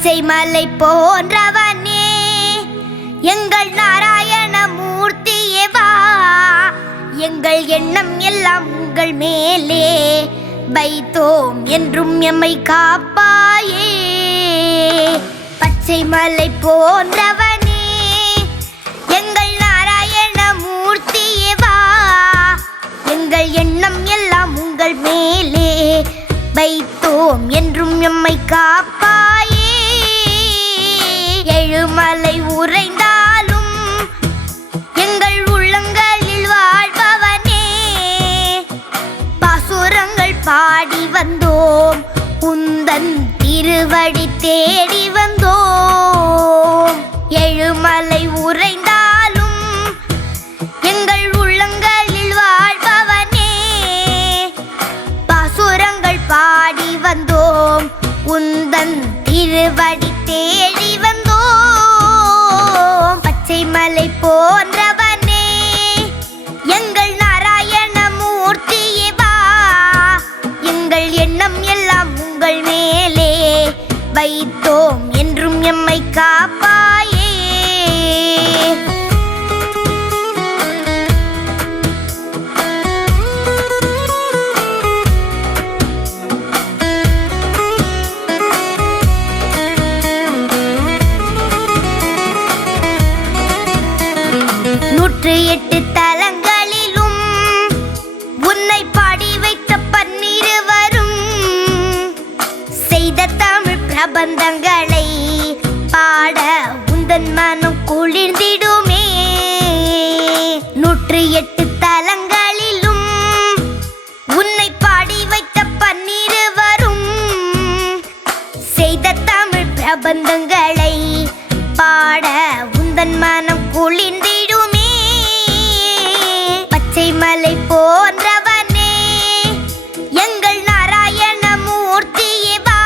பச்சை மலை போன்றவனே எங்கள் நாராயண மூர்த்தியே வா. எங்கள் எண்ணம் எல்லாம் உங்கள் மேலே வைத்தோம் என்றும் எம்மை காப்பாயே. பச்சை மலை போன்றவனே எங்கள் நாராயண மூர்த்தியே வா. எங்கள் எண்ணம் எல்லாம் உங்கள் மேலே வைத்தோம் என்றும் எம்மை காப்பாயே. எழுமலை உறைந்தாலும் எங்கள் உள்ளங்களில் வாழ்பவனே, பாசுரங்கள் பாடி வந்தோம் உந்தன் திருவடி தேடி வந்தோம். எழுமலை உறைந்தாலும் எங்கள் உள்ளங்களில் வாழ்பவனே, பாசுரங்கள் பாடி வந்தோம் உந்தன் திருவடி தேடி வந்தோம். பச்சை மலை போன்றவனே எங்கள் நாராயண மூர்த்தியே வா. எங்கள் எண்ணம் எல்லாம் உங்கள் மேலே வைத்தோம் என்றும் எம்மை காப்பாயே. நூற்று எட்டு தலங்களிலும் உன்னை பாடி வைத்த பன்னிருவரும் செய்த தமிழ் பிரபந்தங்களை பாட உந்தன் மனம் குளிர்ந்திடுமே. நூற்று எட்டு தலங்களிலும் உன்னை பாடி வைத்த பன்னிருவரும் செய்த தமிழ் பிரபந்தங்களை பாட உந்தன் மனம் குளிர்ந்திடுமே. பச்சை மலை போன்றவனே எங்கள் நாராயண மூர்த்தியே வா.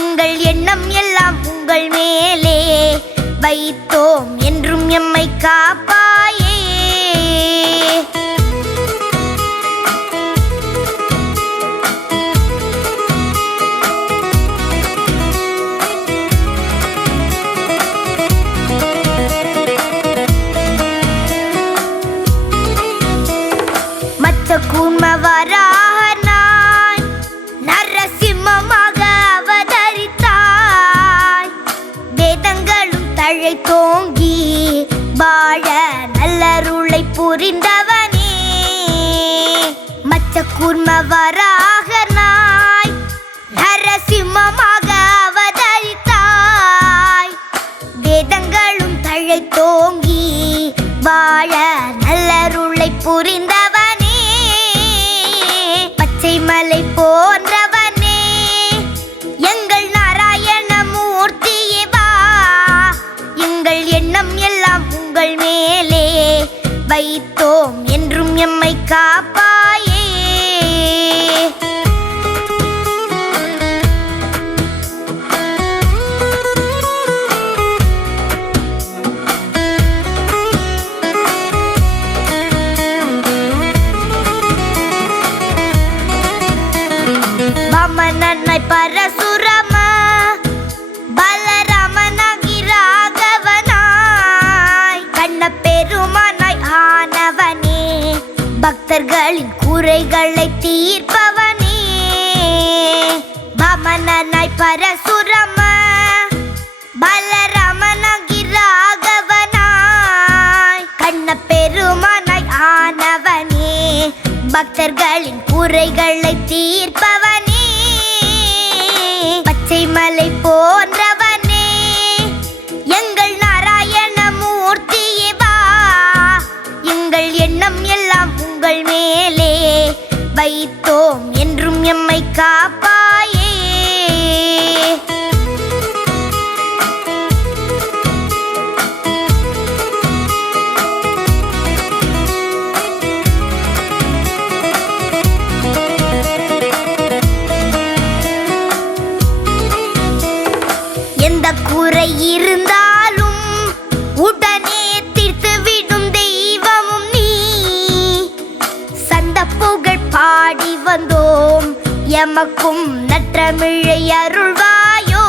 எங்கள் எண்ணம் எல்லாம் உங்கள் மேலே வைத்தோம் என்றும் எம்மை காப்பாயே. கூர்மவராகனாய் நரசிம்மமாக அவதரித்தாய். வேதங்களும் தழைத்தோங்கி வாழ நல்லருளை புரிந்தவனே. மச்ச கூர்மவராகனாய் நரசிம்மமாக அவதரித்தாய். வேதங்களும் தழைத்தோங்கி வாழ நல்லருளை புரிந்தவனே. பச்சை மலை போன்றவனே எங்கள் நாராயண மூர்த்தியே வா. எங்கள் எண்ணம் எல்லாம் உங்கள் மேலே வைத்தோம் என்றும் எம்மை காப்பாயே. வாமனனாய் பரசுரம பலராமனாகி ராகவனாய் கண்ணப்பெருமானாய் ஆனவனே, பக்தர்களின் குறைகளை தீர்ப்பவனே. வாமனனாய் பரசுரம பலராமனாகி ராகவனாய் கண்ணப்பெருமானாய் ஆனவனே, பக்தர்களின் குறைகளை தீர்ப்பவனே. பச்சை மலை போன்றவனே எங்கள் நாராயண மூர்த்தியே வா. எங்கள் எண்ணம் எல்லாம் உங்கள் மேலே வைத்தோம் என்றும் எம்மை காப்பாயே. எந்த குறை இருந்தாலும் உடனே தீர்த்துவிடும் தெய்வமும் நீ. சந்த புகழ் பாடி வந்தோம் எமக்கும் நற்றமிழை அருள்வாயோ.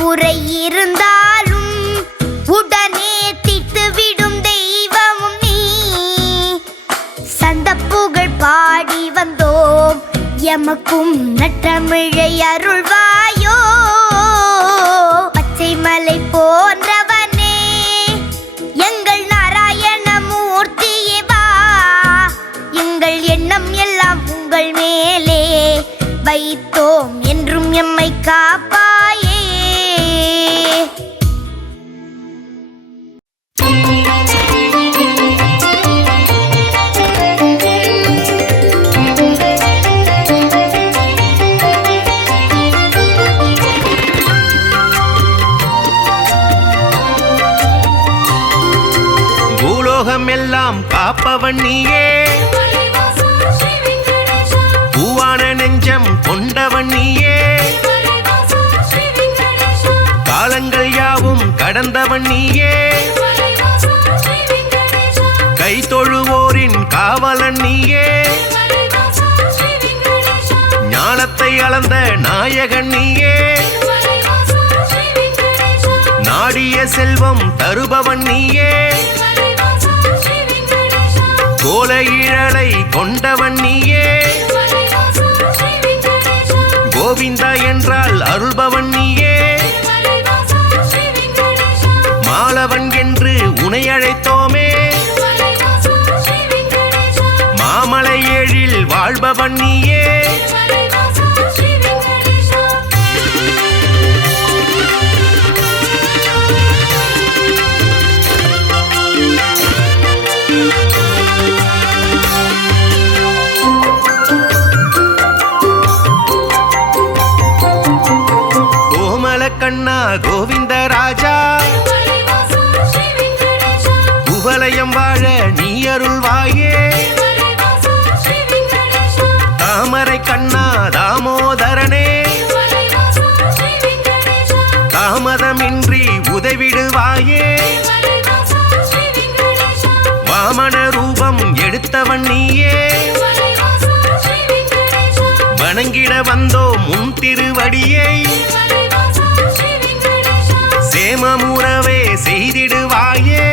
குறை இருந்தாலும் உடனே தீர்த்துவிடும் தெய்வமும் நீ. சந்த புகழ் பாடி வந்தோம், எமக்கும் நற்றமிழை அருள்வாயோ. பச்சை மலை போன்றவனே எங்கள் நாராயண மூர்த்தியே வா. எங்கள் எண்ணம் எல்லாம் உங்கள் மேலே வைத்தோம், என்றும் எம்மை காப்பாயே. பூலோகம் எல்லாம் காப்பவன் நீயே, பூவான நெஞ்சம் கொண்டவன் நீயே, காலங்கள் யாவும் கடந்தவன் நீயே, கை தொழுவோரின் காவலன் நீயே, ஞானத்தை அளந்த நாயகன் நீயே, நாடிய செல்வம் தருபவன் நீயே, கோல இழலை கொண்டவன் நீயே, கோவிந்தா என்றால் அருள்பவன் நீயே, மாலவன் என்று உனை அழைத்தோமே, மாமலை ஏழில் வாழ்பவன் நீயே. கண்ணா கோவிந்த ராஜா, குவலயம் வாழ நீ அருள்வாயே, தாமரை கண்ணா தாமோதரனே, தாமதமின்றி உதவிடுவாயே, வாமன ரூபம் எடுத்தவன் நீயே, வணங்கிட வந்தோம் உன் திருவடியை, சேமமுறவே செய்திடுவாயே,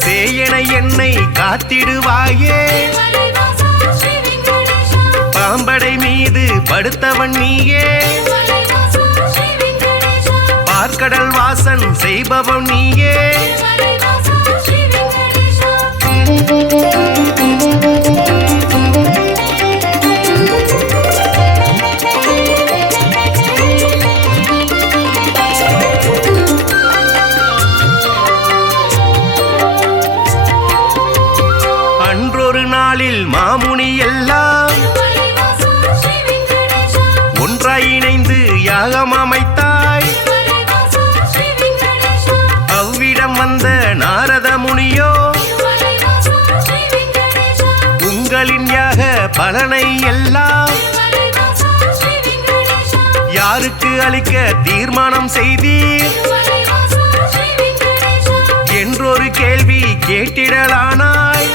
சேயன என்னை காத்திடுவாயே, பாம்படை மீது படுத்தவன் நீயே, பார்க்கடல் வாசன் செய்பவன் நீயே. அன்றொரு நாளில் மாமுனி எல்லாம் ஒன்றாய் இணைந்து யாகம் அமைத்தாய், அவ்விடம் வந்த நாரத முனியோ உங்களின் யாக பலனை எல்லாம் யாருக்கு அளிக்க தீர்மானம் செய்தீர் என்றொரு கேள்வி கேட்டிடலானாய்.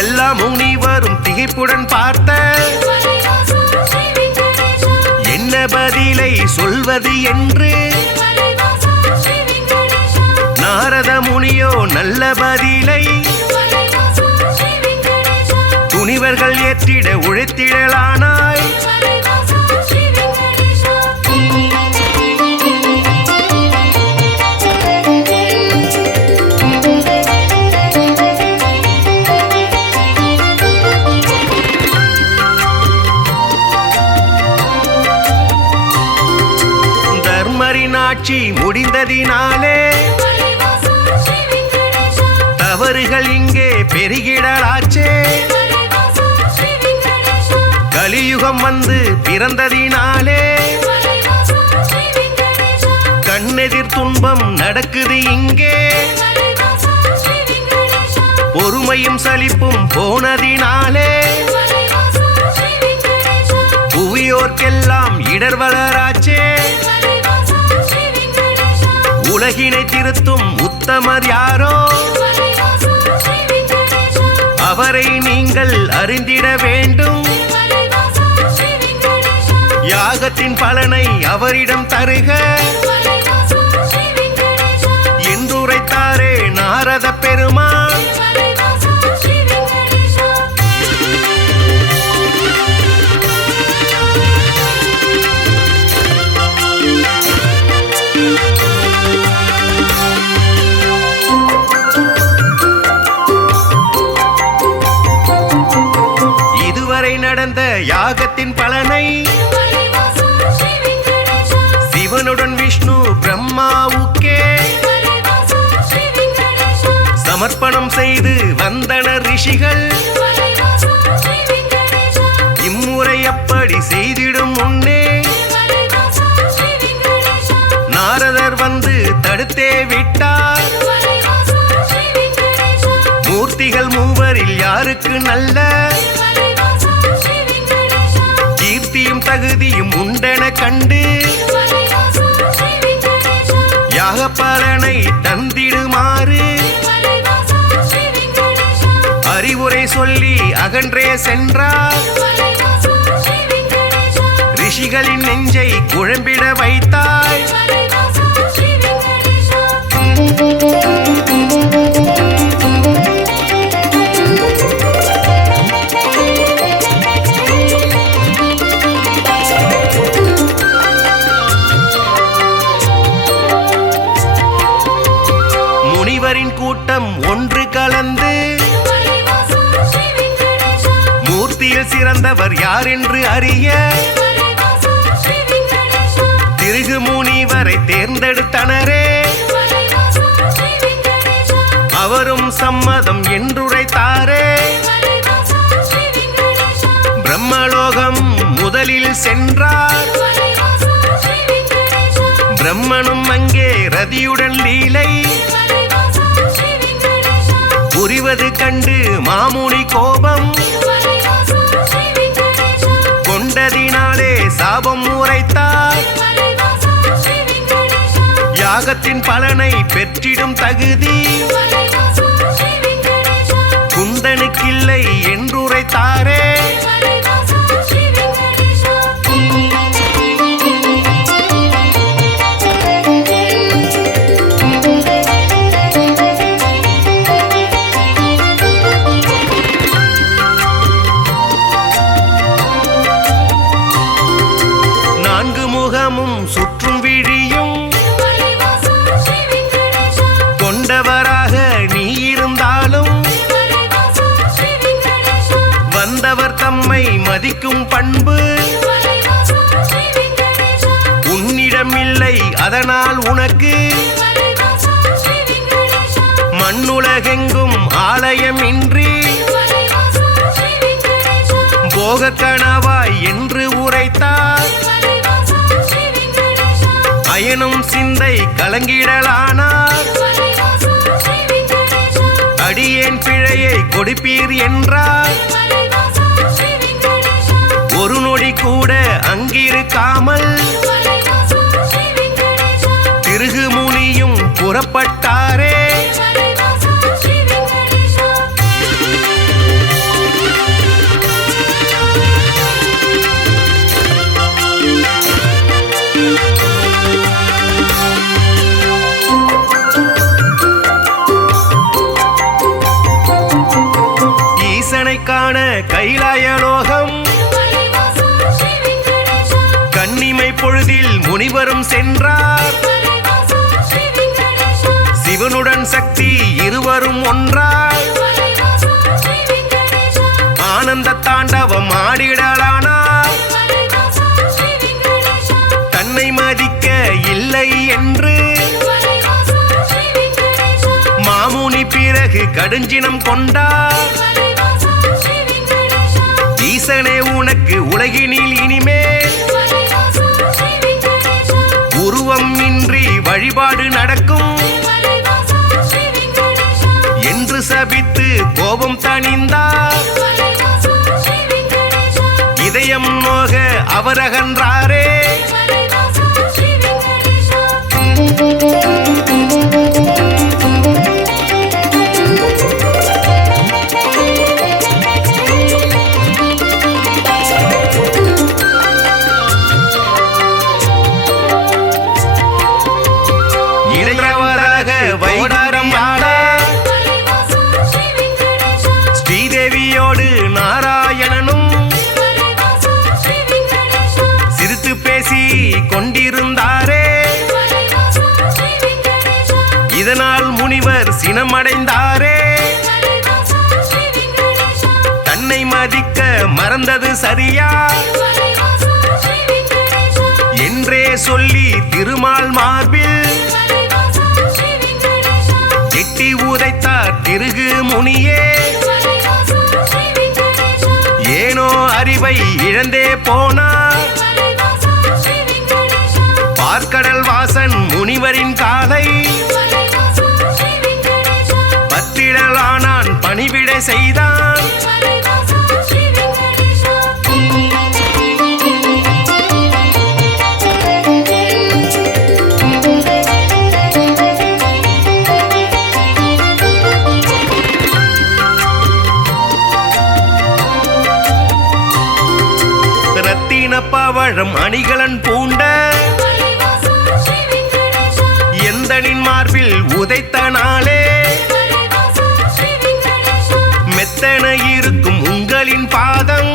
எல்லா முனிவரும் திகைப்புடன் பார்த்த என்ன பதிலை சொல்வது என்று நாரத முனியோ நல்ல பதிலை துணிவர்கள் ஏற்றிட உழைத்திடலானாய். ஆட்சி முடிந்ததினாலே தவறுகள் இங்கே பெருகிடலாச்சே. கலியுகம் வந்து பிறந்ததினாலே கண்ணெதிர் துன்பம் நடக்குது இங்கே. பொறுமையும் சலிப்பும் போனதினாலே புவியோர்க்கெல்லாம் இடர் வளராச்சே. உலகினை திருத்தும் உத்தமர் யாரோ அவரை நீங்கள் அறிந்திட வேண்டும். யாகத்தின் பலனை அவரிடம் தருக என்றுரைத்தாரே நாரத பெருமான். இதுவரை நடந்த யாகத்தின் பலனை சிவனுடன் விஷ்ணு பிரம்மாவுக்கே சமர்ப்பணம் செய்து வந்தனர் ரிஷிகள். இம்முறை அப்படி செய்திடும் முன்னே நாரதர் வந்து தடுத்தே விட்டார். மூர்த்திகள் மூவரில் யாருக்கு நல்ல கீர்த்தியும் தகுதியும் உண்டென கண்டு யாக பலனை தந்திடுமாறு அறிவுரை சொல்லி அகன்றே சென்றார். ரிஷிகளின் நெஞ்சை குழம்பிட வைத்தாய். முனிவரின் கூட்டம் ஒன்று கலந்து மூர்த்தியில் சிறந்தவர் யார் என்று அறிய திருகு முனிவரை தேர்ந்தெடுத்தனரே. அவரும் சம்மதம் என்றுரைத்தாரே. பிரம்மலோகம் முதலில் சென்றார். பிரம்மனும் அங்கே ரதியுடன் லீலை புரிவது கண்டு மாமுனி கோபம் கொண்டதினாலே சாபம் உரைத்தார். யாகத்தின் பலனை பெற்றிடும் தகுதி குந்தனுக்கில்லை என்றுரைத்தாரே. சுற்றும் விழியும் கொண்டவராக நீ இருந்தாலும் வந்தவர் தம்மை மதிக்கும் பண்பு உன்னிடமில்லை. அதனால் உனக்கு மண்ணுலகெங்கும் ஆலயம் இன்றி போக கனவாய் என்று உரைத்தார். அயனும் சிந்தை கலங்கிடலானார். அடியேன் பிழையை கொடுப்பீர் என்றார். ஒரு நொடி கூட அங்கிருக்காமல் திருகு முனியும் புறப்பட்டாரே. காண கைலாயலோகம் கன்னிமை பொழுதில் முனிவரும் சென்றார். சிவனுடன் சக்தி இருவரும் ஒன்றாய் ஆனந்த தாண்டவம் ஆடிடலானார். தன்னை மதிக்க இல்லை என்று மாமுனி பிறகு கடுஞ்சினம் கொண்டார். ஈசனே உனக்கு உலகினில் இனிமேல் உருவம் இன்றி வழிபாடு நடக்கும் என்று சபித்து கோபம் தணிந்தார். இதயம் நோக அவர் அகன்றாரே. சினமடைந்தாரே தன்னை மதிக்க மறந்தது சரியா என்றே சொல்லி திருமால் மார்பில் எட்டி உதைத்தார் திருகு முனியே ஏனோ அறிவை இழந்தே போனார் பார்க்கடல் வாசன் முனிவரின் காலை பத்திடலானான் பணிவிடை செய்தான் ரத்தின பவழம் அணிகலன் பூண்ட எந்தனின் மார்பில் உதைத்த நாளே மெத்தன இருக்கும் உங்களின் பாதம்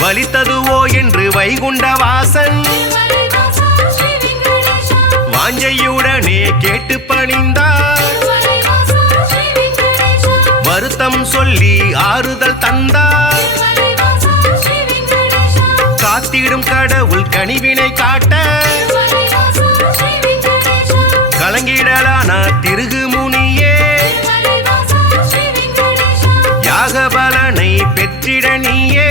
வலித்ததுவோ என்று வைகுண்ட வாசன் வாஞ்சையுடனே கேட்டு பணிந்தார் வருத்தம் சொல்லி ஆறுதல் தந்தார் காத்திடும் கடவுள் கனிவினை காட்ட கலங்கிடலான திருகு முனியே யாக பலனை பெற்றிட நீயே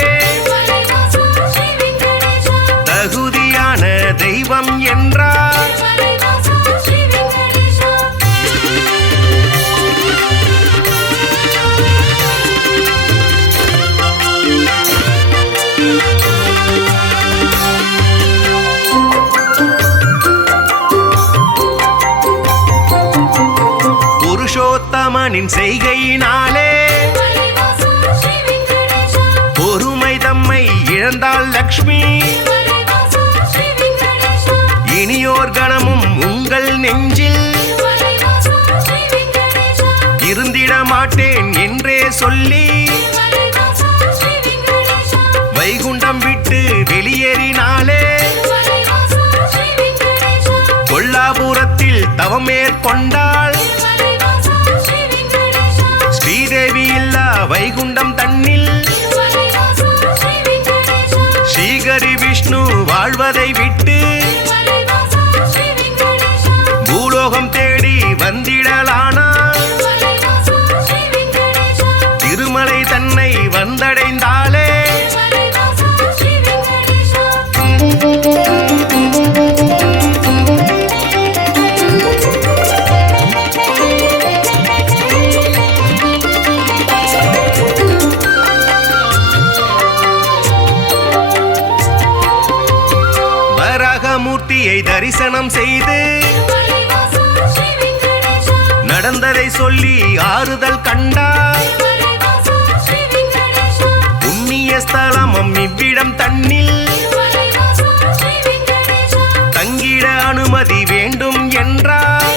தகுதியான தெய்வம் என்றார் புருஷோத்தமனின் செய்கையினாலே பொறுமை தம்மை இழந்தாள் லக்ஷ்மி இனியோர் கணமும் உங்கள் நெஞ்சில் இருந்திட மாட்டேன் என்றே சொல்லி வைகுண்டம் விட்டு வெளியேறினாலே கொல்லாபுரத்தில் தவம் மேற்கொண்டாள் ஸ்ரீதேவி இல்லா வைகுண்டம் தன்னில் ஸ்ரீகரி விஷ்ணு வாழ்வதை விட்டு பூலோகம் தேடி வந்திடலானார் திருமலை தன்னை வந்தடைந்தாளே மூர்த்தியை தரிசனம் செய்து நடந்ததை சொல்லி ஆறுதல் கண்டார் புண்ணிய ஸ்தலமும் இவ்விடம் தன்னில் தங்கிட அனுமதி வேண்டும் என்றார்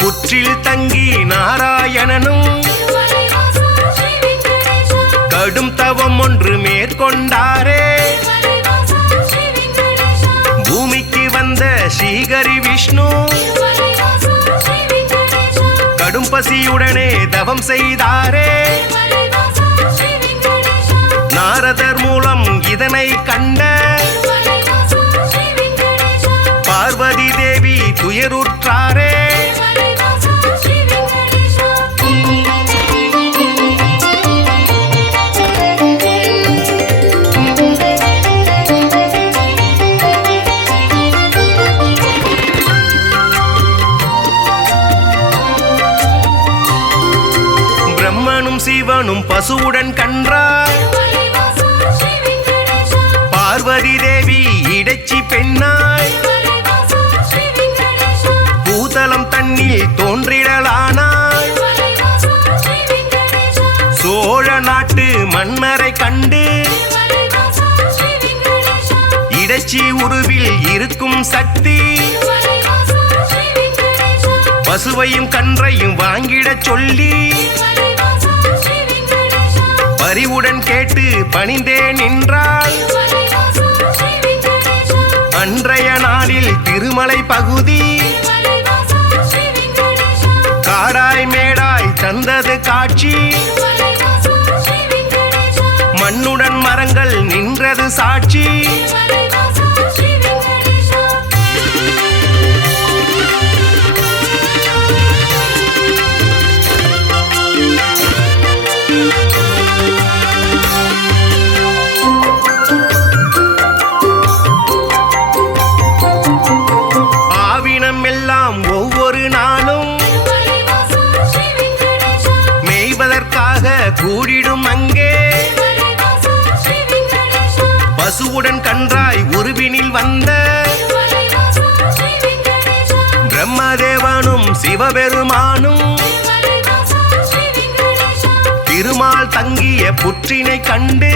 புற்றில் தங்கி நாராயணனும் கடும் தவம் ஒன்று மேற்கொண்டாரே பூமிக்கு வந்த ஸ்ரீகரி விஷ்ணு கடும் பசியுடனே தவம் செய்தாரே நாரதர் மூலம் இதனை கண்ட பார்வதி தேவி துயருற்றாரே சிவனும் பசுவுடன் கன்றார் பார்வதி தேவி இடைச்சி பெண்ணாய் பூதலம் தன்னில் தோன்றிடலானாய் சோழ நாட்டு மன்னரை கண்டு இடைச்சி உருவில் இருக்கும் சக்தி பசுவையும் கன்றையும் வாங்கிடச் சொல்லி பரிவுடன் கேட்டு பணிந்தே நின்றாள் அன்றைய நாளில் திருமலை பகுதி காடாய் மேடாய் தந்தது காட்சி மண்ணுடன் மரங்கள் நின்றது சாட்சி ஆவினம் எல்லாம் ஒவ்வொரு நாளும் மேய்வதற்காக கூடிடும் அங்கே பசுவுடன் கன்றாய் உருவினில் வந்த பிரம்மதேவனும் சிவபெருமானும் திருமால் தங்கிய புற்றினை கண்டு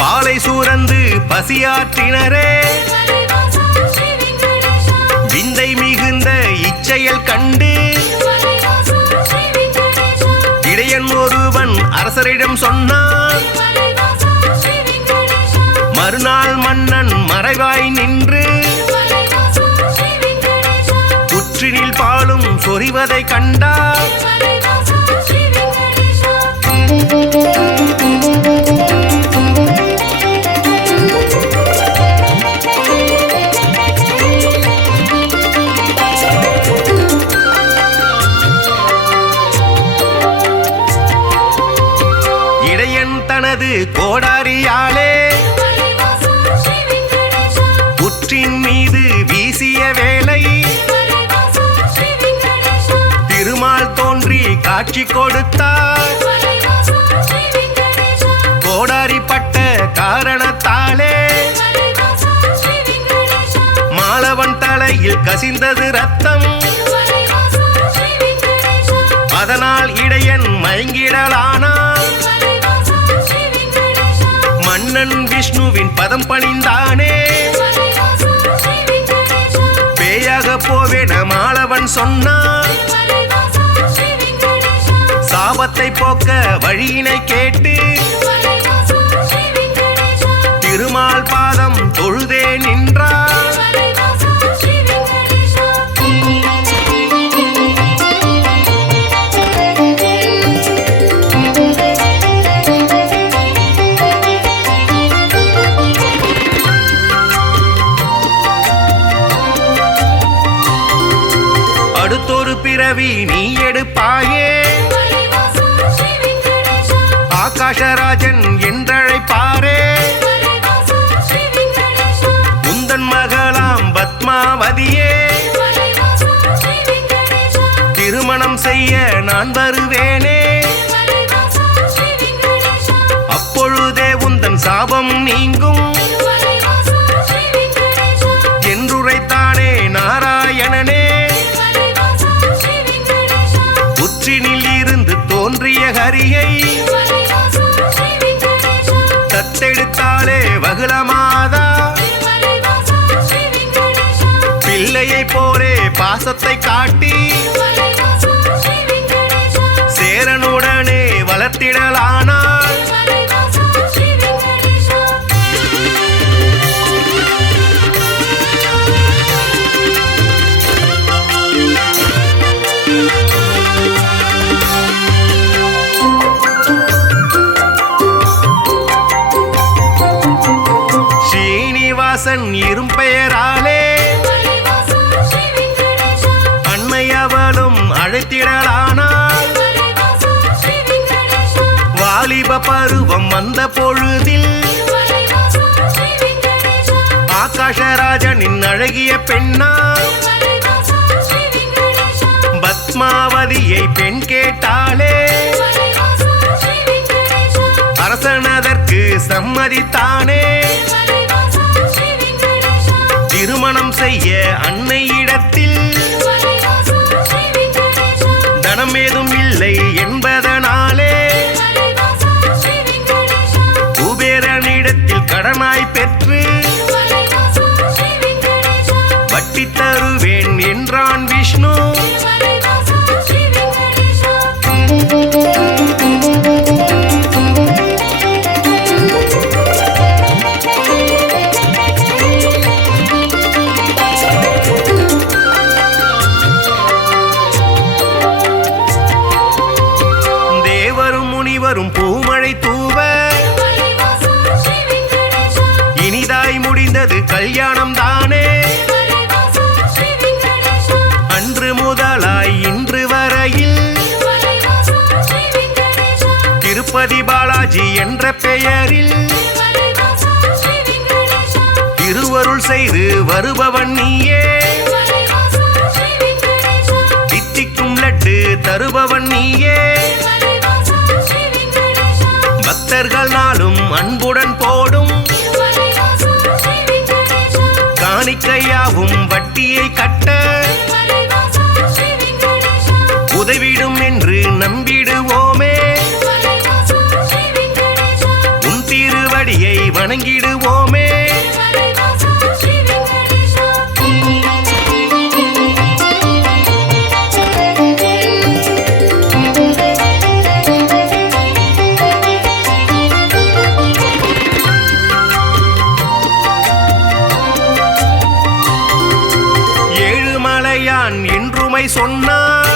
பாலை சூரந்து பசியாற்றினரே விந்தை மிகுந்த இச்செயல் கண்டு இடையன் ஒருவன் அரசரிடம் சொன்னான் மறுநாள் மன்னன் மறைவாய் நின்று புற்றினில் பாலும் சொரிவதை கண்டார் இடையன் தனது கோடாரியாலே புற்றின் மீது வீசிய வேலை திருமால் தோன்றி காட்சி கொடுத்தார் கோடாரிப்பட்ட காரணத்தாலே மாலவன் தலையில் கசிந்தது ரத்தம் அதனால் இடையன் மயங்கிடலானான் மன்னன் விஷ்ணுவின் பதம் பணிந்தானே பேயாக போவேன மாலவன் சொன்னான் சாபத்தை போக்க வழியினை கேட்டு திருமால் பாதம் தொழுதே நின்றார் அடுத்தொரு பிறவி நீ எடுப்பாயே ஆகாஷராஜன் என்றழைப்பாரே உந்தன் மகளாம் பத்மாவதியே திருமணம் செய்ய நான் வருவேனே அப்பொழுதே உந்தன் சாபம் நீங்கும் என்றுரைத்தானே நாராயணனே புற்றினில் இருந்து தோன்றிய ஹரியை தத்தெடுத்தாலே வகுளமாதா பிள்ளையை போலே பாசத்தை காட்டி சேரனுடனே வளர்த்திடலானாள் ஸ்ரீனிவாசன் இரும்பெயராலே அன்னையவளும் அழைத்திடலானாள் வாலிப பருவம் வந்த பொழுதில் ஆகாஷராஜனின் அழகிய பெண்ணா பத்மாவதியை பெண் கேட்டாளே அரசனதற்கு சம்மதித்தானே திருமணம் செய்ய அன்னையிடத்தில் தனம் ஏதும் இல்லை என்பதனாலே குபேரனிடத்தில் கடனாய் பெற்று வட்டி தருவேன் என்றான் விஷ்ணு கல்யாணம் தானே. அன்று முதலாய் இன்று வரையில் திருப்பதி பாலாஜி என்ற பெயரில் திருவருள் செய்து வருபவன் நீயே. தித்திக்கும் லட்டு தருபவன் நீயே. பக்தர்கள் நாளும் அன்புடன் போடும் காணிக்கையாவும் வட்டியை கட்ட உதவிடும் என்று நம்பிடுவோமே. உன் திருவடியை வணங்கிடுவோமே. ஏழுமலையான் என்றுமை சொன்னார்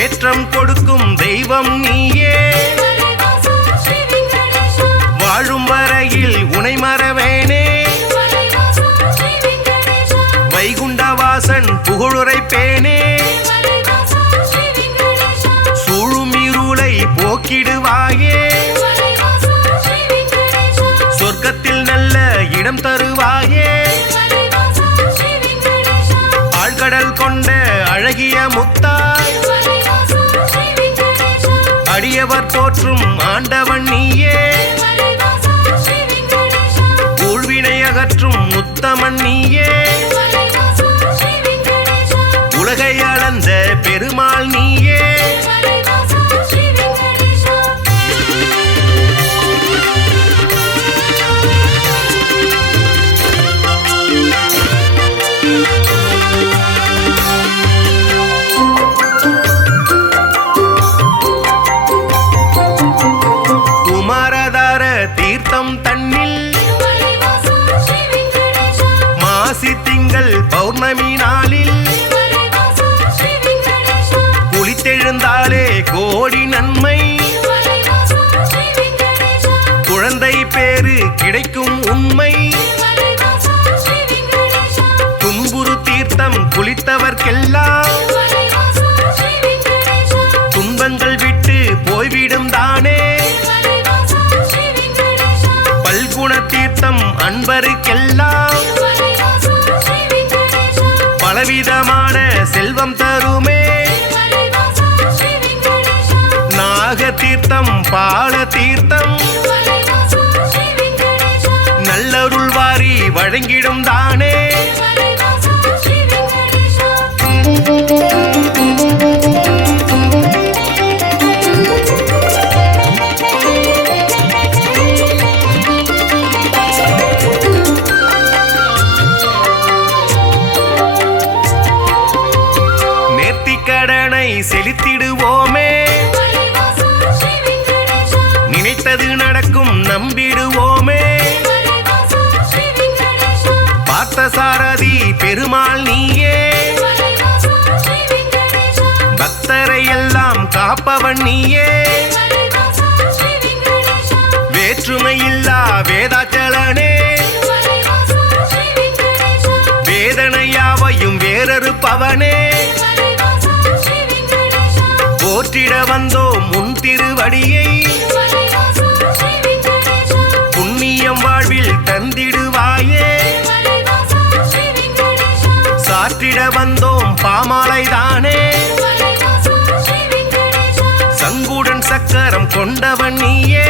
ஏற்றம் கொடுக்கும் தெய்வம் நீயே. வாழும் வரையில் உனை மறவேனே. வைகுண்டவாசன் புகழுரைப்பேனே. சூழும் இருளை போக்கிடுவாயே. சொர்க்கத்தில் நல்ல இடம் தருவாயே. ஆழ்கடல் கொண்ட அழகிய முத்தாய் அடியவர் தோற்றும் ஆண்டவன் நீயே. ஊழ்வினை அகற்றும் உத்தமன் நீயே. உலகை அளந்த பெருமாள் நீயே. குமாரதார தீர்த்தம் தன்னில் மாசி திங்கள் பௌர்ணமி நாளில் குளித்தெழுந்தாலே கோடி நன்மை. குழந்தை பேரு கிடைக்கும் உண்மை. துன்புறு தீர்த்தம் குளித்தவர்க்கெல்லாம் துன்பங்கள் விட்டு போய்விடும் தானே. பல்குண தீர்த்தம் அன்பருக்கெல்லாம் பலவிதமான செல்வம் தருமே. நாக தீர்த்தம் பால தீர்த்தம் நல்லருள் வாரி வழங்கிடும் தானே. நேர்த்திக்கடனை செலுத்திடுவோமே. நினைத்தது நடக்கும் நம்பிடுவோமே. பார்த்தசாரதி பெருமாள் நீயே. பக்தரை எல்லாம் காப்பவன் நீயே. வேற்றுமையில்லா வேதாச்சலனே. வேதனையாவையும் வேறறுப்பவனே. போற்றிட வந்தோம் உன் திருவடியை. புண்ணியம் வாழ்வில் தந்திடுவாயே. சாற்றிட வந்தோம் பாமாலைதானே. சங்குடன் சக்கரம் கொண்டவன் நீயே.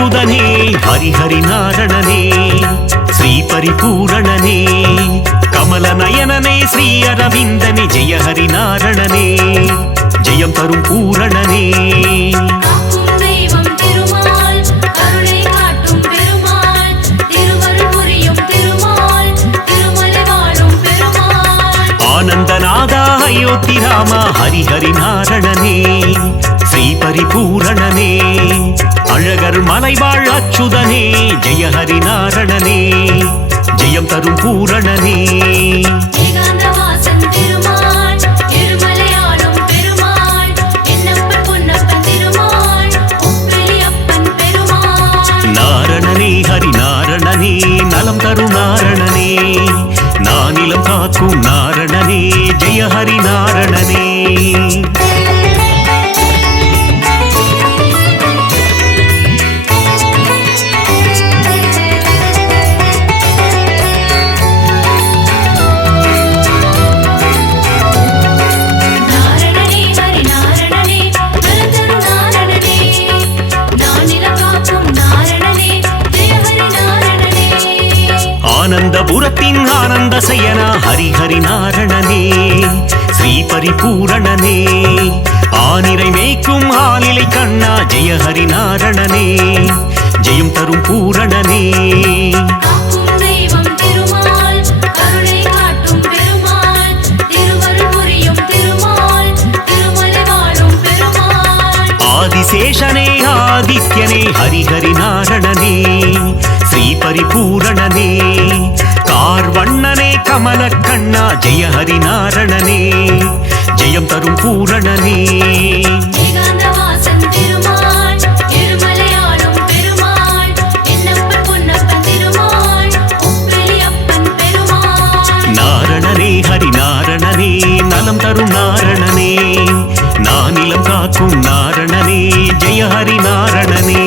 அச்சுதனே ஹரிஹரி நாரணனே ஸ்ரீ பரிபூரணனே கமல நயனனே ஸ்ரீ அரவிந்தனே ஜெய ஹரி நாரணனே ஜெயம் தரும் பூரணனே ஆனந்தநாதா அயோத்தி ராமா ஹரிஹரி நாரணனே ஸ்ரீ பரிபூரணனே அழகர் மலைவாழ் அச்சுதனே ஜெய ஹரி நாரணனே ஜெயம் தரும் பூரணனே நாரணனே ஹரி நாரணனே நலம் தரும் நாரணனே நானிலம் காக்கும் நாரணனே ஜெய ஹரி நாரணனே ஆனந்தபுரத்தின் ஆனந்த சயனா ஹரிஹரி நாரணனே ஸ்ரீ பரிபூரணனே ஆனிரை மேய்க்கும் ஆலிலை கண்ணா ஜெய ஹரி நாரணனே ஜெயம் தரும் பூரணனே ஆதிசேஷனே ஆதித்யனே ஹரிஹரி நாரணனே ஸ்ரீ பரிபூரணனே கார்வண்ணனே கமல கண்ணா ஜெய ஹரி நாரணனே ஜெயம் தரும் பூரணனே நாரணனே ஹரி நாரணனே நலம் தரும் நாரணனே நானிலம் காக்கும் நாரணனே ஜெய ஹரி நாரணனே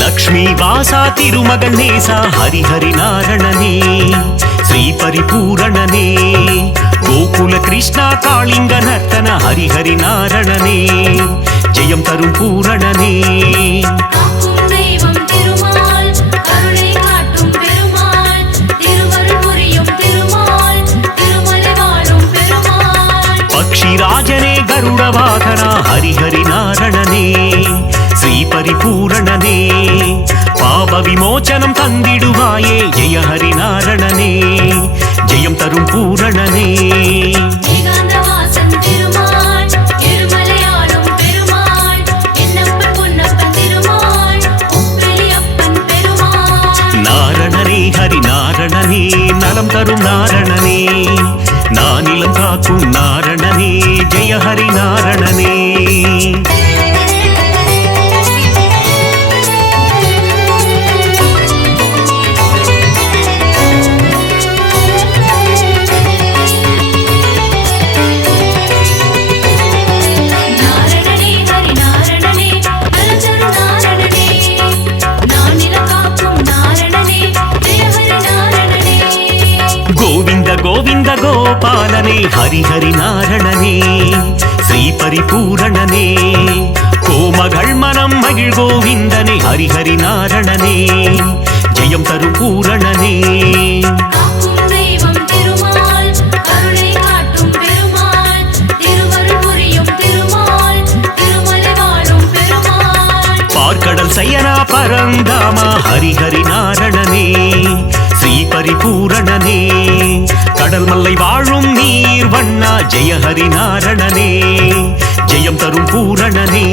லக்ஷ்மி வாசா திருமகன் நேசா ஹரிஹரி நாரணனே ஸ்ரீ பரிபூரணனே கோகுல கிருஷ்ணா காளிங்க நர்த்தன ஹரிஹரி நாரணனே ஜெயம் தரும் பூரணனே பக்ஷிராஜனே கருட வாகனா ஹரிஹரி நாரணனே ஸ்ரீ பரிபூரணனே பாப விமோச்சனம் தந்திடுவாயே ஜெய ஹரி நாரணனே ஜெயம் தரும் பூரணனே நாரணனே ஹரி நாரணனே நலம் தரும் நாரணனே நானிலம் காக்கும் நாரணனே ஜெய ஹரி நாரணனே கோவிந்த கோவிந்த கோபாலனே ஹரிஹரி நாரணனே ஸ்ரீ பரிபூரணனே கோமகள் மனம் மகிழ் கோவிந்தனே ஹரிஹரி நாரணனே ஜெயம் தரும் பூரணனே பார்க்கடல் சயனா பரந்தாமா ஹரிஹரி நாரணனே ஸ்ரீ பரிபூரணனே கடல் மல்லை வாழும் நீர் வண்ணா ஜெய ஹரி நாரணனே ஜெயம் தரும் பூரணனே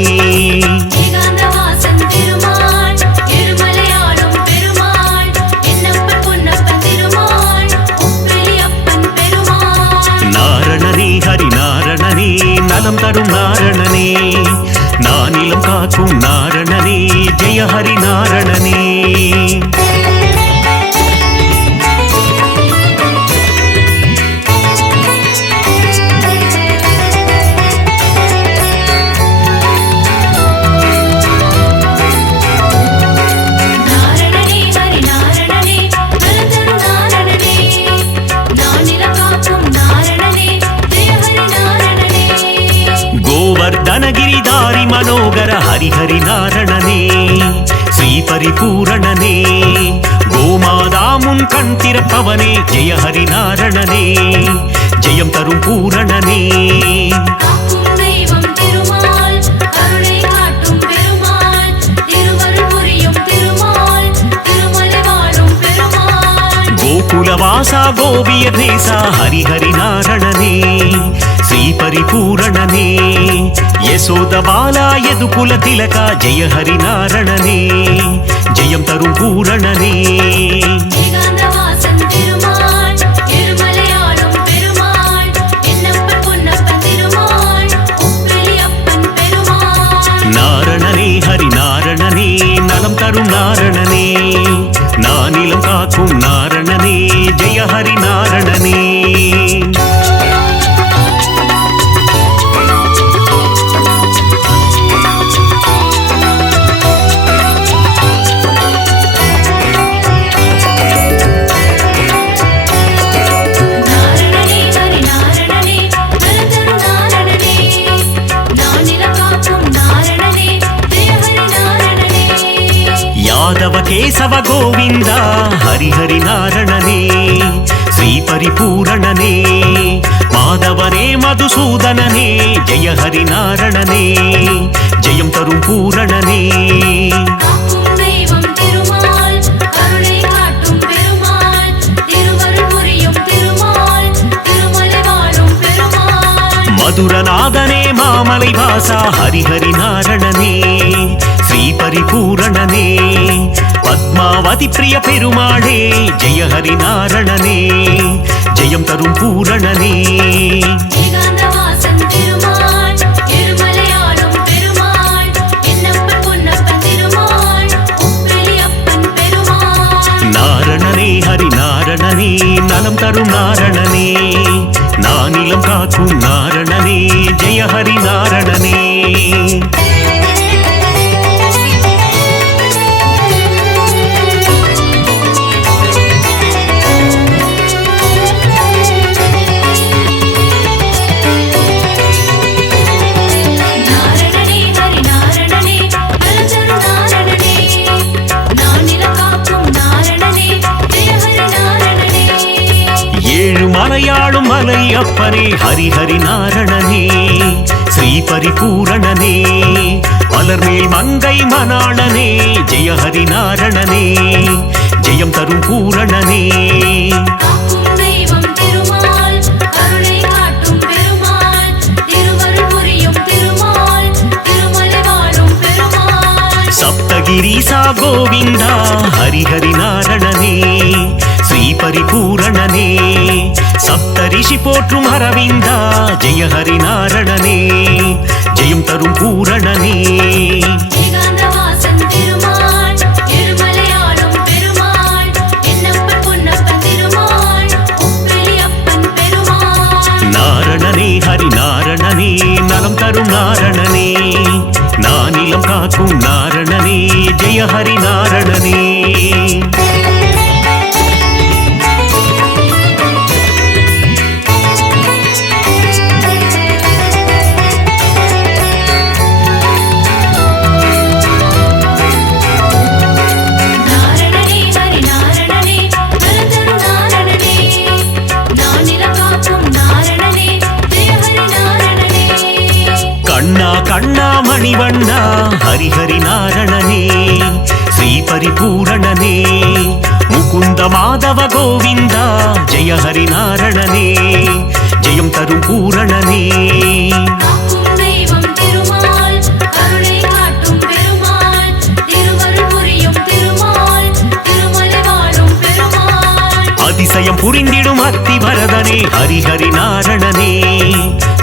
நாரணனே ஹரி நாரணனே நலம் தரும் நாரணனே நானிலம் காக்கும் நாரணனே ஜெய ஹரி நாரணனே சாகர ஹரிஹரி நாரணனே ஸ்ரீ பரிபூரணனே கோமாதா முன் கண் திறப்பவனே ஜெய ஹரி நாரணனே ஜெயம் தரும் பூரணனே கோகுலவாசா கோபிய தேசா ஹரிஹரி நாரணனே ஸ்ரீ பரிபூரணனே யசோத பாலா யதுகுல திலகா ஜெய ஹரி நாரணனே ஜெயம் தரும் பூரணனே நாரணனே ஹரி நாரணனே நலம் தரும் நாரணனே நானிலம் காக்கும் நாரணனே ஜெய ஹரி நாரணனே யாதவ கேசவ கோவிந்தா ஹரிஹரி நாரணனே ஸ்ரீ பரிபூரணனே மாதவனே மதுசூதனனே ஜெய ஹரி நாரணனே ஜெயம் தரும் பூரணனே மதுரநாதனே மாமலை வாசா ஹரிஹரி நாரணனே ஸ்ரீ பரிபூரணனே பத்மாவதி பிரிய பெருமாளே ஜெய ஹரி நாரணனே ஜெயம் தரும் பூரணனே நாரணனே ஹரி நாரணனே நலம் தரும் நாரணனே நானிலம் காக்கும் நாரணனே ஜெய ஹரி நாரணனே மலையாளும் மலை அப்பனே ஹரிஹரி நாரணனே ஸ்ரீ பரிபூரணனே மலர்மேல் மங்கை மணாளனே ஜெய ஹரி நாரணனே ஜெயம் தரும் பூரணனே சப்தகிரீசா கோவிந்தா ஹரிஹரி நாரணனே ஸ்ரீ பரிபூரணனே சப்தரிஷி போற்றும் அரவிந்தா ஜெய ஹரி நாரணனே ஜெயம் தரும் பூரணனே நாரணனே ஹரி நாரணனே நலம் தரும் நாரணனே நானிலம் காக்கும் நாரணனே ஜெய ஹரி நாரணனே கண்ணா மணிவண்ணா ஹரிஹரி நாரணனே ஸ்ரீ பரிபூரணனே முகுந்த மாதவ கோவிந்தா ஜெய ஹரி நாரணனே ஜெயம் தரும் பூரணனே அதிசயம் புரிந்திடும் அத்திவரதனே ஹரிஹரி நாரணனே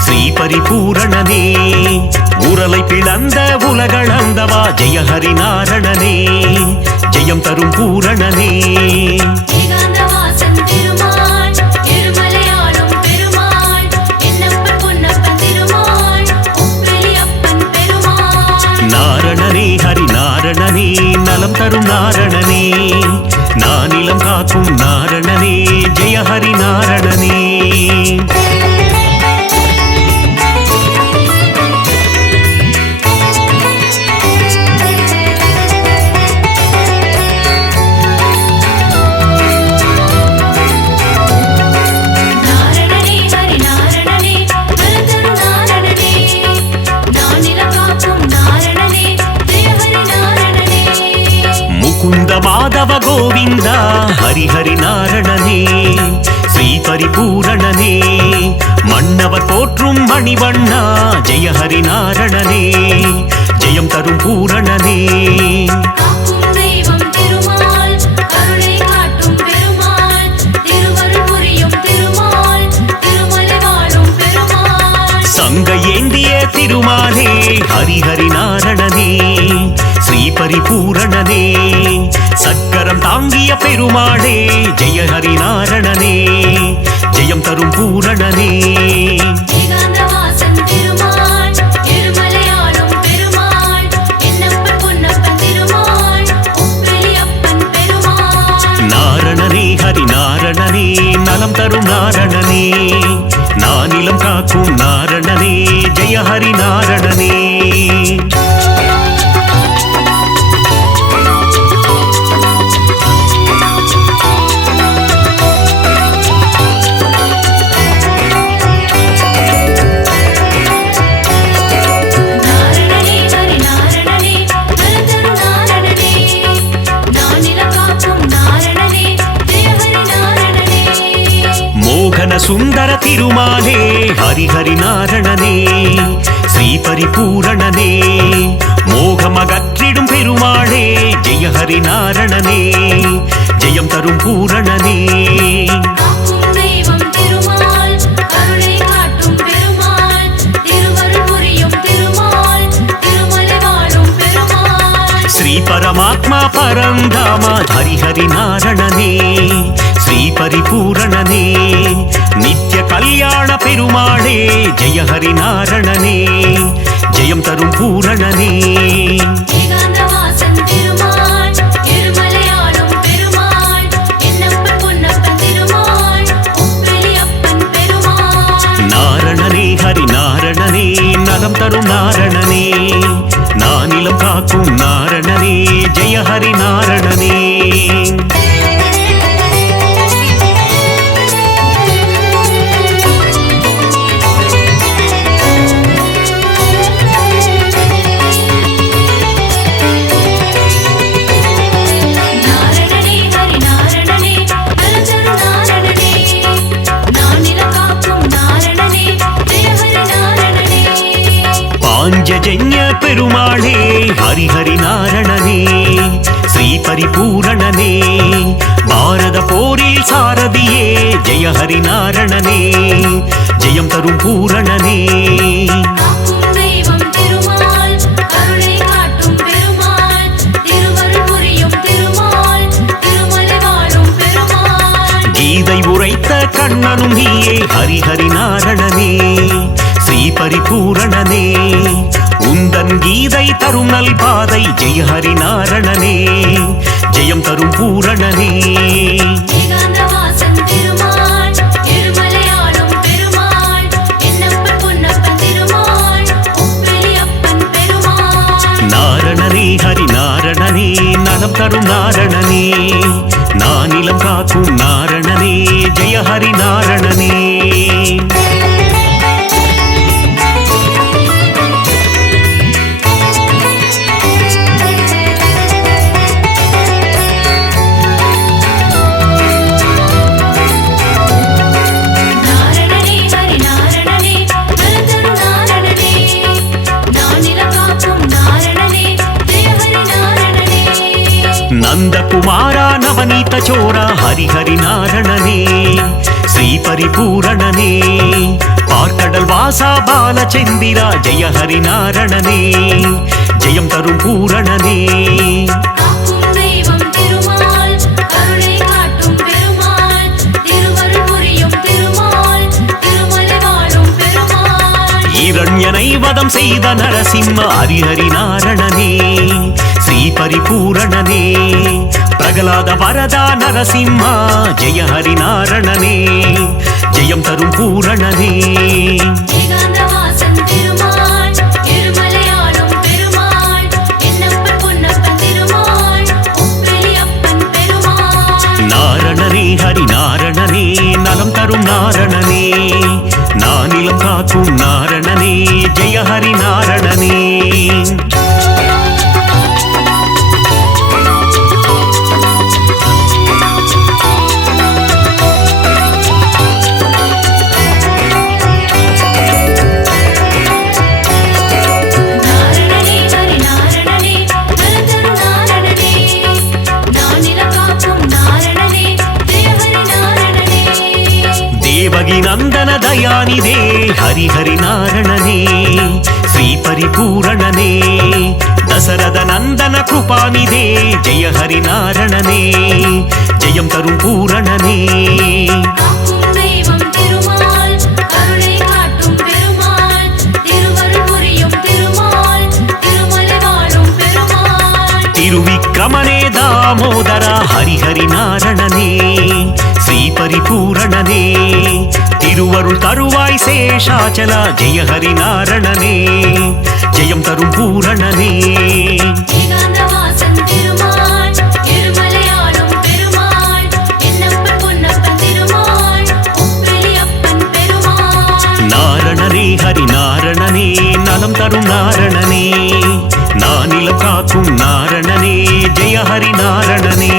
ஸ்ரீ பரிபூரணனே உரலை பிளந்த உலகளந்தவா ஜெய ஹரி நாரணனே ஜெயம் தரும் பூரணனே நாரணனே ஹரி நாரணனே நலம் தரும் நாரணனே நானிலம் காக்கும் நாரணனே ஜெய ஹரி நாரணனே கோவிந்தா ஹரிஹரி நாரணனே ஸ்ரீ பரிபூரணனே மன்னவர் போற்றும் மணிவண்ணா ஜெய ஹரி நாரணனே ஜெயம் தரும் பூரணனே சங்க ஏந்திய திருமாலே ஹரிஹரி நாரணனே ஸ்ரீ பரிபூரணனே சக்கரம் தாங்கிய பெருமாளே ஜெய ஹரி நாரணனே ஜெயம் தரும் பூரணனே நாரணனே ஹரி நாரணனே நலம் தரும் நாரணனே நானிலம் காக்கும் நாரணனே ஜெய ஹரி நாரணனே சுந்தர திருமாலே ஹரிஹரி நாரணனே ஸ்ரீ பரிபூரணனே மோகமகற்றிடும் பெருமாளே ஜெய ஹரி நாரணனே ஜெயம் தரும் பூரணனே ஸ்ரீ பரமாத்மா பரந்தாமா ஹரிஹரி நாரணனே ஸ்ரீ பரிபூரணனே நித்ய கல்யாண பெருமாளே ஜெய ஹரி நாரணனே ஜெயம் தரும் பூரணனே நாரணனே ஹரி நாரணனே நலம் தரும் நாரணனே நானிலம் காக்கும் நாரணனே ஜெய ஹரி நாரணனே பாஞ்சஜன்ய பெருமாளே ஹரிஹரி நாரணனே ஸ்ரீ பரிபூரணனே பாரத போரில் சாரதியே ஜெய ஹரி நாரணனே ஜெயம் தரும் பூரணனே கீதை உரைத்த கண்ணனும் நீயே ஹரிஹரி நாரணனே ஸ்ரீ பரிபூரணனே உந்தன் கீதை தரும் நல் பாதை ஜெய ஹரி நாரணனே ஜெயம் தரும் பூரணனே நாரணனே ஹரி நாரணனே நலம் தரும் நாரணனே நானிலம் காக்கும் நாரணனே ஜெய ஹரி நாரணனே நந்தகுமாரா நவநீத சோரா ஹரிஹரி நாரணனே ஸ்ரீ பரிபூரணனே பார்க்கடல் வாசா பாலச்சந்திரா ஜெய ஹரி நாரணனே ஜெயம் தரும் பூரணனே இரண்யனை வதம் செய்த நரசிம்ம ஹரிஹரி நாரணனே ஸ்ரீ பரிபூரணனே பிரகலாத வரதா நரசிம்மா ஜெய ஹரி நாரணனே ஜெயம் தரும் பூரணனே நாரணனே ஹரி நாரணனே நலம் தரும் நாரணனே நானிலம் காக்கும் நாரணனே ஜெய ஹரி நாரணனே ಕೃಪಾನಿಧೇ ಹರಿಹರಿ ನಾರಣನೇ ಶ್ರೀ ಪರಿಪೂರಣನೇ ದಸರದ ನಂದನ ಕೃಪಾನಿಧೇ ಜಯ ಹರಿ ನಾರಣನೇ ஜெயம் தரும் பூரணனே திருவிக்கிரமனே தாமோதர ஹரிஹரி நாரணனே ஸ்ரீ பரிபூரணனே திருவருள் தருவாய் சேஷாச்சல ஜெய ஹரி நாரணனே ஜெயம் தரும் பூரணனே நாரணனே ஹரி நாரணனே நலம் தரும் நாரணனே நானிலம் காக்கும் நாரணனே ஜெய ஹரி நாரணனே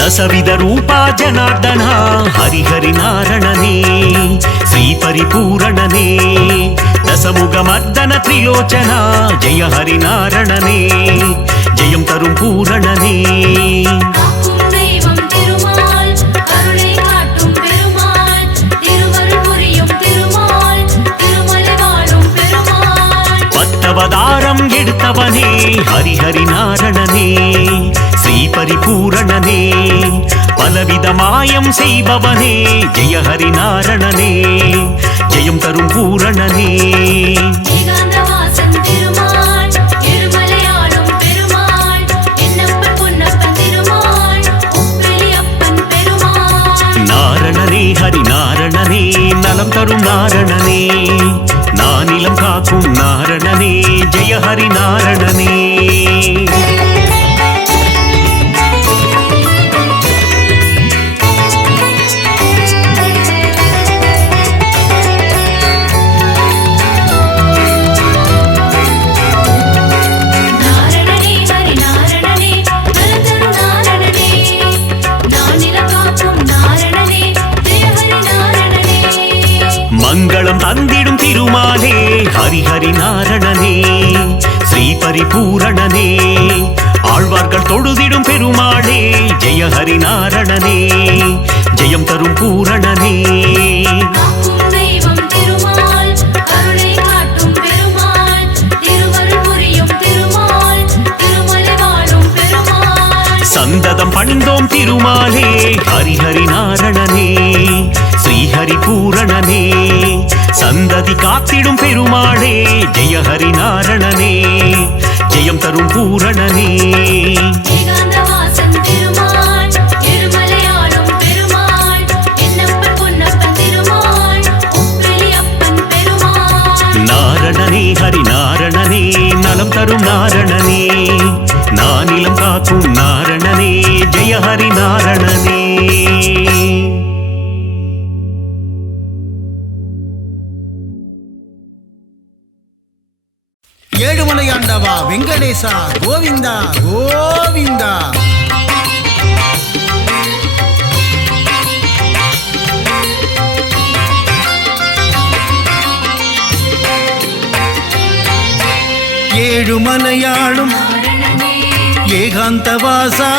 ದಸವಿಧ ರೂಪ ಜನಾರ್ದನ ಹರಿಹರಿ ನಾರಣನೇ ಶ್ರೀ ಪರಿಪೂರಣನೇ ದಸಮುಗ ಮರ್ದನ ತ್ರಿಲೋಚನ ಜಯ ಹರಿ ನಾರಣನೇ ಜಯಂ ತರುಂ பூரணனே பத்தவதாரம் எடுத்தவனே ஹரிஹரி நாரணனே ஸ்ரீ பரிபூரணனே பலவித மாயம் செய்பவனே ஜெய ஹரி நாரணனே ஜெயம் தரும் பூரணனே நாரணனே ஹரி நாரணனே நலம் தரும் நாரணனே நானிலம் காக்கும் நாரணனே ஜெய ஹரி நாரணனே மங்களம் தந்திடும் திருமாலே ஹரிஹரி நாரணனே ஸ்ரீ பரிபூரணனே ஆழ்வார்கள் தொழுதிடும் பெருமாளே ஜெய ஹரி நாரணனே ஜெயம் தரும் பூரணனே சந்ததம் பணிந்தோம் திருமாலே ஹரிஹரி நாரணனே ஸ்ரீஹரி பூரணனே சந்ததி காத்திடும் பெருமாளே ஜெய ஹரி நாரணனே ஜெயம் தரும் பூரணனே நாரணனே ஹரி நாரணனே நலம் தரும் நாரணனே நானிலம் காக்கும் நாரணனே ஜெய ஹரி நாரணனே ஏழுமலையாண்டவா வெங்கடேசா கோவிந்தா கோவிந்தா. ஏழுமலையாளும் ஏகாந்தவாசா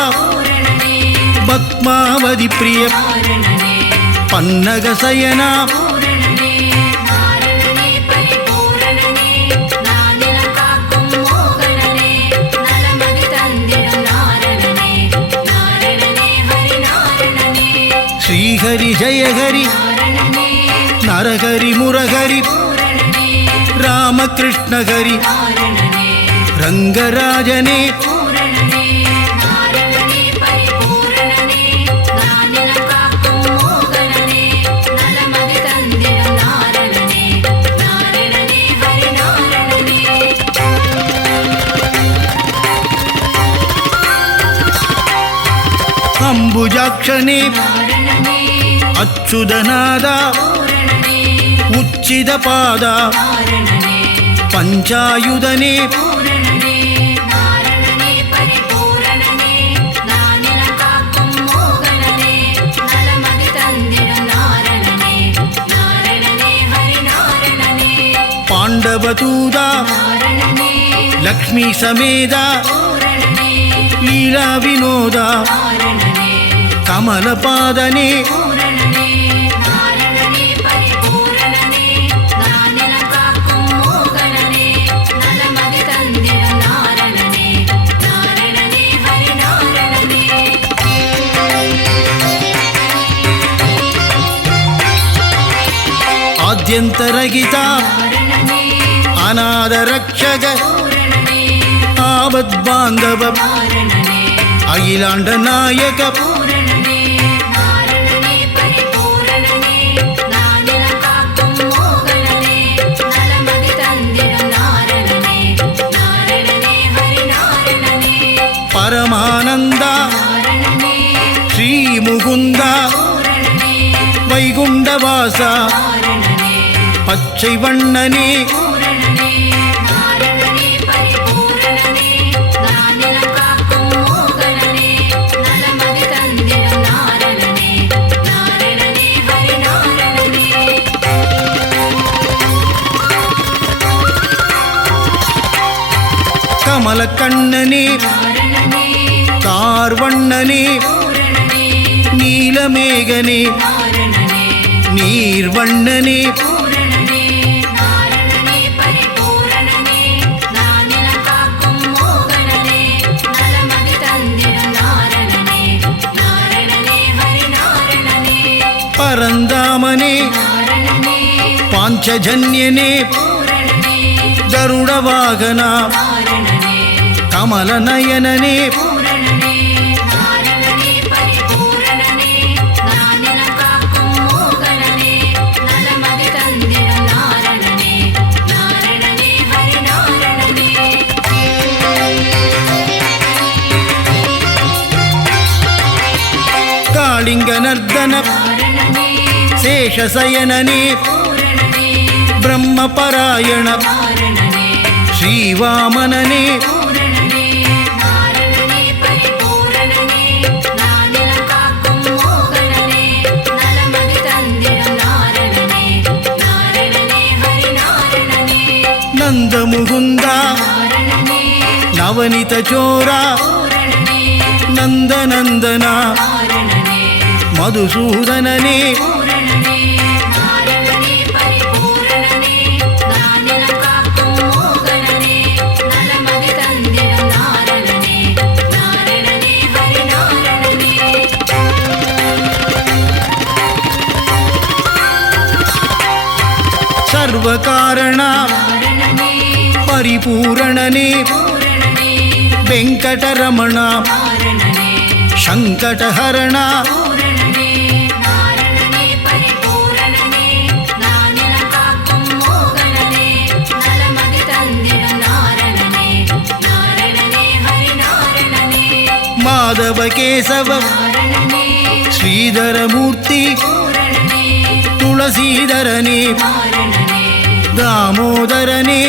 பத்மாவதி பிரிய பன்னகசயனா ஸ்ரீஹரி ஜெயஹரி நரஹரி முரஹரி ராமகிருஷ்ணஹரி ரங்கராஜனே அம்புஜாக்ஷனே அச்சுதநாதா உச்சிதபாதா தாண்டவதூதா லக்ஷ்மி சமேதா லீலா வினோதா கமலபாதனே ஆத்யந்தரகிதா அநாத ரக்ஷக ஆபத் பாந்தவ அகிலாண்ட நாயக பரமானந்தா ஸ்ரீ முகுந்தா வைகுண்டவாசா பச்சை வண்ணனே கமல கண்ணனே கார்வண்ணனே நீலமேகனே நீர்வண்ணனே பரந்தாமனே பாஞ்சஜன்யனே கருடவாகனா கமலநயனனே காளிங்கநர்தன சேஷசயனனே பிரம்மபராயண ஸ்ரீவாமனனே நந்தமுகுந்தா நவனித சோரா நந்தநந்தனா மதுசூதனனே சர்வகாரணா பரிபூரணனே வெங்கடரமணா சங்கடஹரணா மாதவ கேசவ ஸ்ரீதரமூர்த்தி துளசீதரனே தாமோதரனே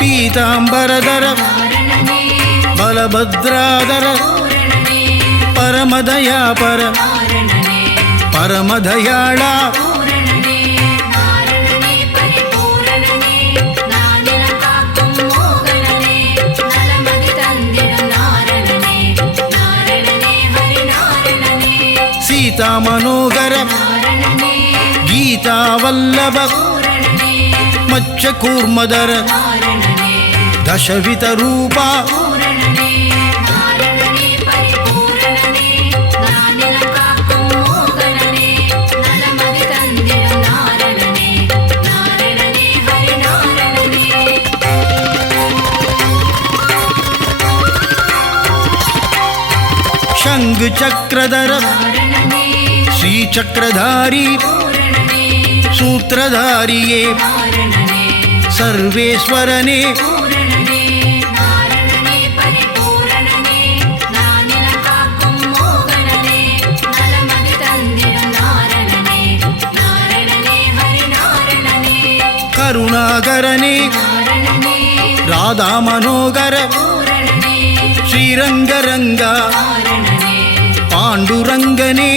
பீதாம்பரதர பலபத்ராதர பரமதயாபர பரமதயாளா சீதா மனோகர கீதா வல்லப மச்ச கூர்மதர தசவித ரூபா शंग चक्रधर श्री चक्रधारी सूत्रधारिये सर्वेश्वरने கருணாகரனே ராதா மனோகர ஸ்ரீரங்கரங்கா பாண்டுரங்கனே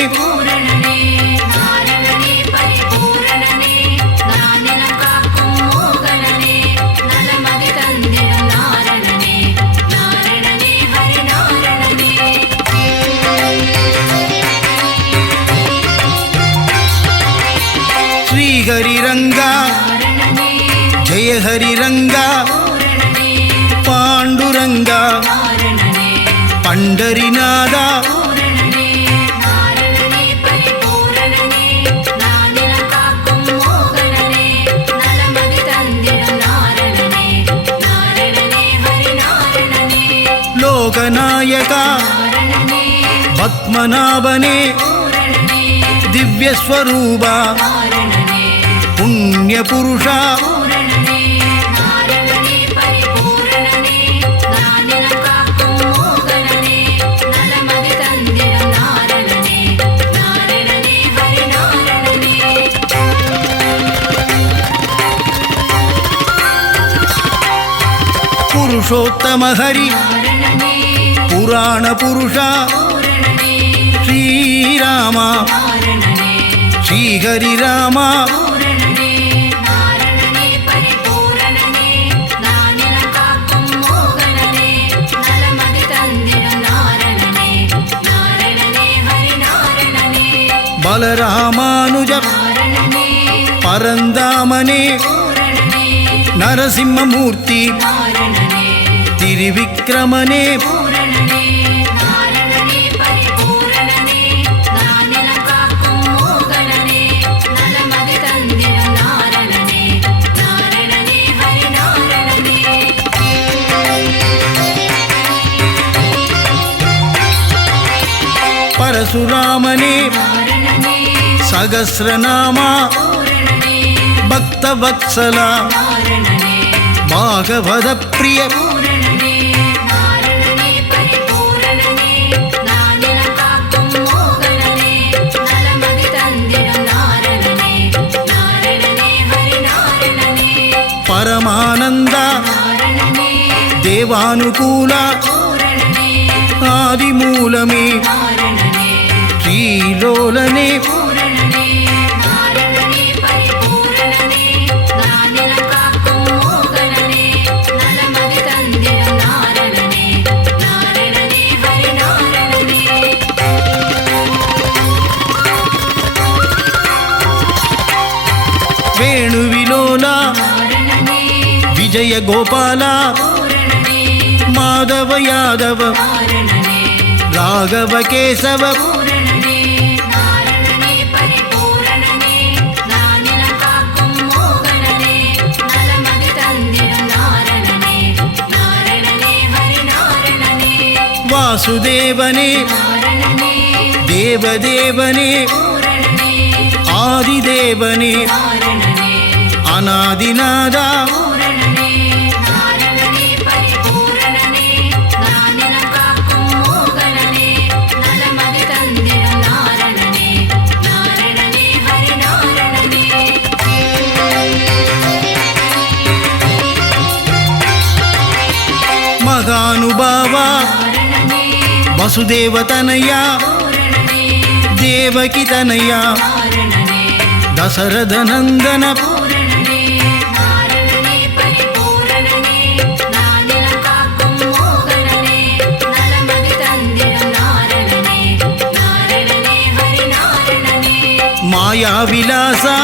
ஹரிரங்கா ஜெய ஹரிரங்கா பாண்டுரங்கா பண்டரிநாதா லோகநாயகா பத்மநாபனே திவ்யஸ்வரூபா புண்ணிய புருஷா புருஷோத்தம ஹரி புராண புருஷா ஸ்ரீராமா ஸ்ரீஹரி ராமா பலராமானுஜ பரந்தாமனே நரசிம்மமூர்த்தி திரிவிக்ரமனே பரசுராமனே சகஸ்ரநாமா பக்தவத்சலா பாகவத பிரிய பரமானந்தா தேவானுகூலா ஆதிமூலமே ஸ்ரீலோலனே வேணுவிலோலா விஜய கோபாலா மாதவ யாதவ ராகவ கேசவ வாசுதேவனே தேவதேவனே ஆதிதேவனே அநாதிநாதா மகானுபாவா வசுதேவதனயா தேவகிதனயா தசரதநந்தன மாயாவிலாசா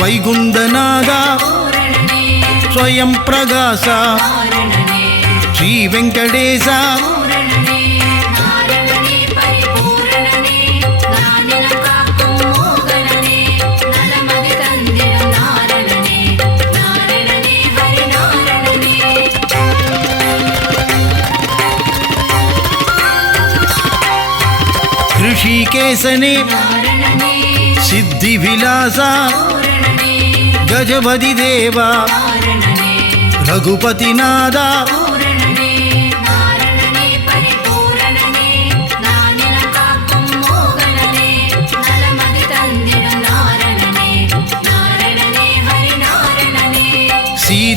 வைகுந்தநாதா ஸ்வயம் பிரகாசா ஸ்ரீ வெங்கடேசா ऋषिकेशने सिद्धिविलासा गजपति देवा रघुपतिनादा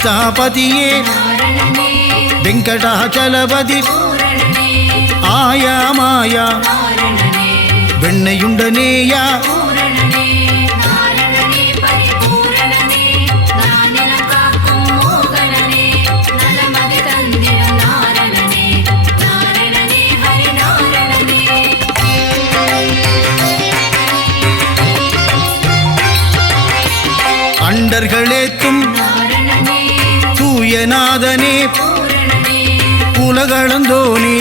சீதாபதியே வெங்கடாச்சலபதி ஆயா மாயா வெண்ணையுண்டனேயா அண்டர்களேத்தும் தூயநாதனே உலகளந்தோனே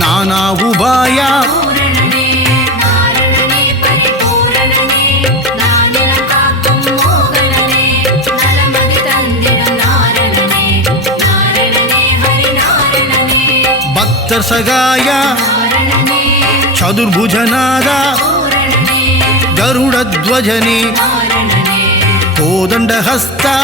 நானா உபாயா பக்தர் சகாயா சதுர்புஜநாதா கருடத்வஜனே கோதண்டஹஸ்தா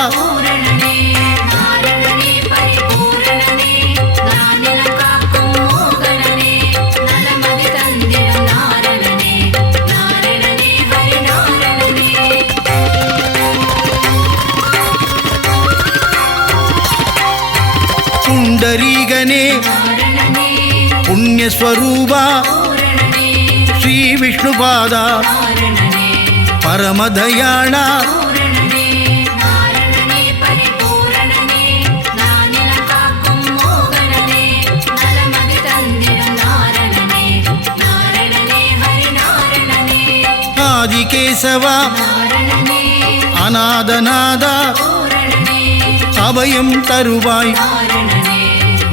புண்டரீகனே புண்ணியஸ்வரூபா ஸ்ரீ விஷ்ணுபாதா பரமதயாளா ஆதிகேசவா அநாதநாதா அபயம் தருவாய்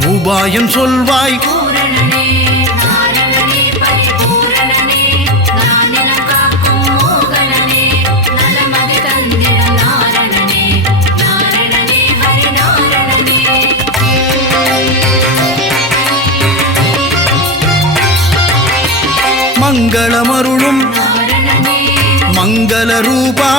உபாயம் சொல்வாய் மங்களமருளும் மங்கள ரூபா